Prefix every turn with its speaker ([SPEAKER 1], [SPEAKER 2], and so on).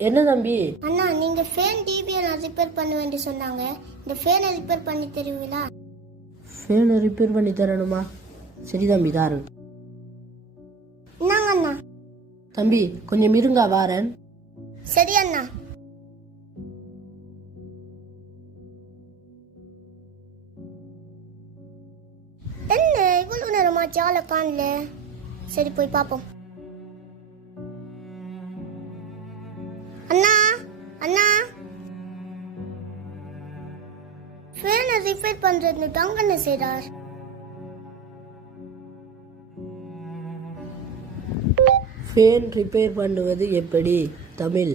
[SPEAKER 1] என்ன தம்பி?
[SPEAKER 2] அண்ணா நீங்க ஃபேன் டிவியை நான் ரிப்பேர் பண்ண வேண்டி சொன்னாங்க. இந்த ஃபேனை ரிப்பேர் பண்ணி தருவீங்களா?
[SPEAKER 1] ஃபேனை ரிப்பேர் பண்ணி தரணுமா? சரி தம்பி தாரு
[SPEAKER 2] என்னங்க அண்ணா.
[SPEAKER 1] தம்பி கொஞ்சம் இருங்க வாரேன்.
[SPEAKER 2] சரி அண்ணா. என்ன இவ்வளவு நேரமா ஜால காணல? சரி போய் பாப்போம். ஃபேனை ரிப்பேர் பண்றது தங்கண்ண செய்றார்
[SPEAKER 1] ஃபேன் ரிப்பேர் பண்ணுவது எப்படி தமிழ்